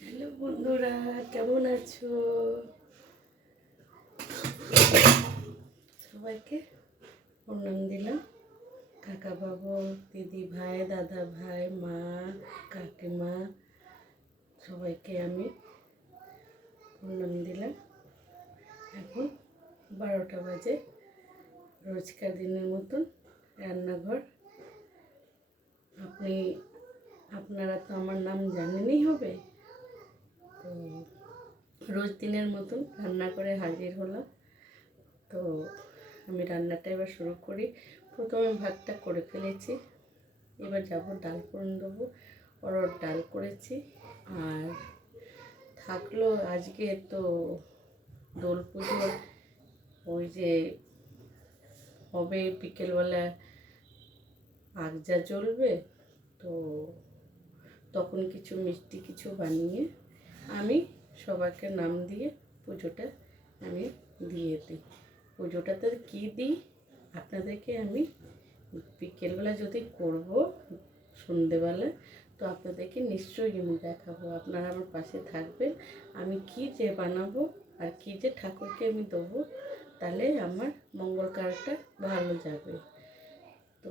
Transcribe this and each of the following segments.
Hello বন্ধুরা, কেমন আছো? সবাইকে প্রণাম দিলাম। কাকা বাবু, দিদি ভাই, দাদা ভাই, মা, কাকিমা, সবাইকে আমি প্রণাম দিলাম। এখন 12টা বাজে। রোজকার দিনের মতন রান্নাঘর। আপনারা তো আমার নাম জানেনই হবে, তো রোজ দিনের মতন রান্না করে হাজির হলাম। তো আমি রান্নাটা এবার শুরু করি। প্রথমে ভাতটা করে ফেলেছি, এবার যাব ডাল ফোড়ন দেবো। অরহর ডাল করেছি। আর থাকলো আজকে তো দোল পুজোর ওই যে হবে বিকেলবেলা আগজা জ্বলবে, তো তখন কিছু মিষ্টি কিছু বানিয়ে আমি সবাইকে নাম দিয়ে পুজোটা আমি দিয়ে দিই। পুজোটাতে কী দিই আপনাদেরকে আমি বিকেলবেলা যদি করব সন্ধেবেলা, তো আপনাদেরকে নিশ্চয়ই আমি দেখাবো। আপনারা আমার পাশে থাকবেন। আমি কী যে বানাবো আর কী যে ঠাকুরকে আমি দেবো, তাহলে আমার মঙ্গল কারটা ভালো যাবে। তো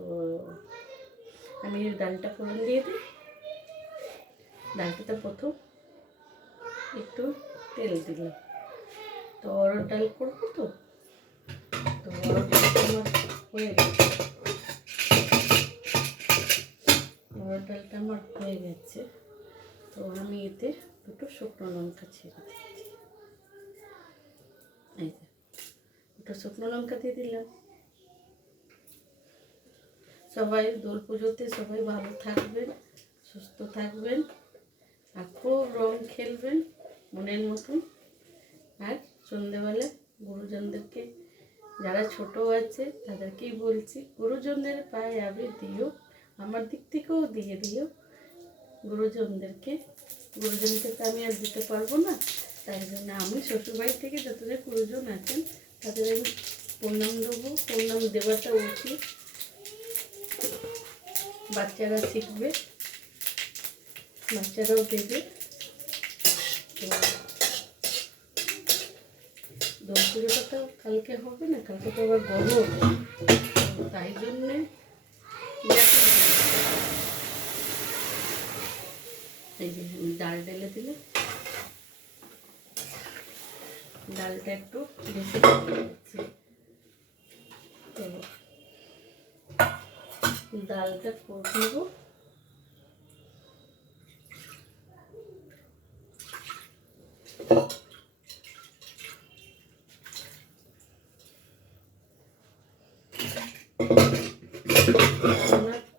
আমি ডালটা ফোড়ন দিয়ে দিই। ডালটাতে প্রথম একটু তেল দিলাম। তো অরহর ডাল করবো, তো অরহর ডালটা আমার হয়ে গেছে। অরহর ডালটা আমার হয়ে গেছে। তো আমি এতে দুটো শুকনো লঙ্কা ছেড়ে দিচ্ছি। এই যে দুটো শুকনো লঙ্কা দিয়ে দিলাম। সবাই দোল পুজোতে সবাই ভালো থাকবেন, সুস্থ থাকবেন, আর খুব রং খেলবেন মনের মতন। আর সন্ধ্যেবেলা গুরুজনদেরকে, যারা ছোট আছে তাদেরকেই বলছি, গুরুজনদের পায়ে আবির দিও, আমার দিক থেকেও দিয়ে দিও গুরুজনদেরকে। গুরুজনকে তো আমি আর দিতে পারবো না, তাই জন্য আমি শ্বশুরবাড়ি থেকে যতজন গুরুজন আছেন তাদের আমি প্রণাম দেবো। প্রণাম দেওয়াটা উচিত, বাচ্চারা শিখবে, বাচ্চারাও দেবে। তো দোল পুজোটা তো কালকে হবে না, কালকে তো আবার গরম, তাই জন্যে এই যে ডাল ঢেলে দিলে, ডালটা একটু বেশি দিচ্ছি। তো ডালটা করব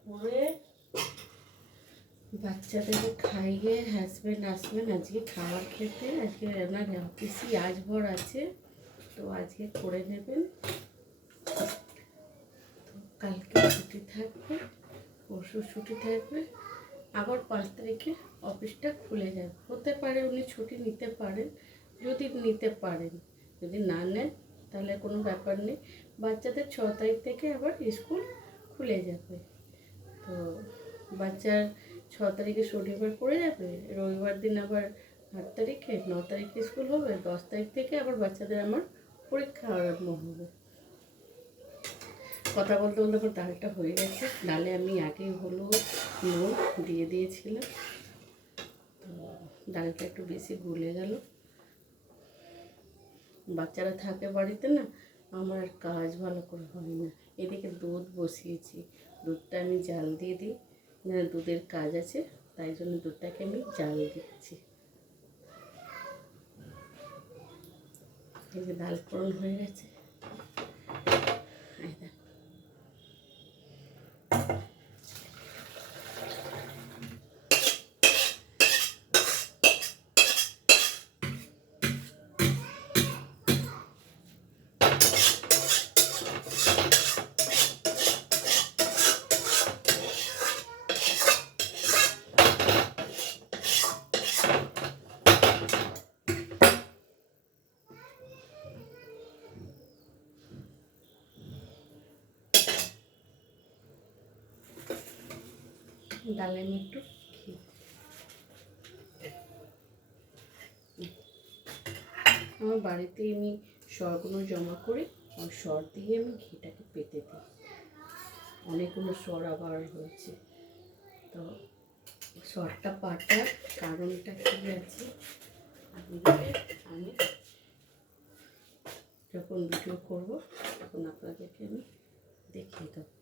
করে বাচ্চাদেরকে খাইয়ে হাজব্যান্ড আসবেন আজকে খাবার খেতে। আজকে ওনার অফিসে আজভর আছে, তো আজকে করে নেবেন। কালকে ছুটি থাকবে, পরশু ছুটি থাকবে, আবার 5 তারিখে অফিসটা খুলে যাবে। হতে পারে উনি ছুটি নিতে পারেন, যদি নিতে পারেন। যদি না নেন তাহলে কোনো ব্যাপার নেই। বাচ্চাদের 6 তারিখ থেকে আবার স্কুল খুলে যাবে। তো বাচ্চার 6 তারিখে শনিবার পড়ে যাবে, রবিবার দিন আবার 8 তারিখে, 9 তারিখে স্কুল হবে, 10 তারিখ থেকে আবার বাচ্চাদের আমার পরীক্ষা আরম্ভ হবে। কথা বলতে বলতে আমার ডালটা হয়ে গেছে। ডালে আমি আগে হলুদ নুন দিয়ে দিয়েছিলাম, তো ডালটা একটু বেশি গলে গেল। বাচ্চারা থাকে বাড়িতে না, আমার কাজ ভালো করে হয় না। এদিকে দুধ বসিয়েছি, দুধটা আমি জাল দিয়ে দিই, দুধের কাজ আছে, তাই জন্য দুধটাকে আমি জাল দিচ্ছি। এই যে ডাল ফোড়ন হয়ে গেছে। ডালে আমি একটু আমার বাড়িতে আমি সরগুলো জমা করে ওই সর দিয়ে আমি ঘিটাকে পেতে দিই। অনেকগুলো সর আবার হয়েছে, তো সরটা পাটার কারণটা কী আছে আপনাদের আমি যখন ভিডিও করব তখন আপনাদেরকে আমি দেখিয়ে দেবো।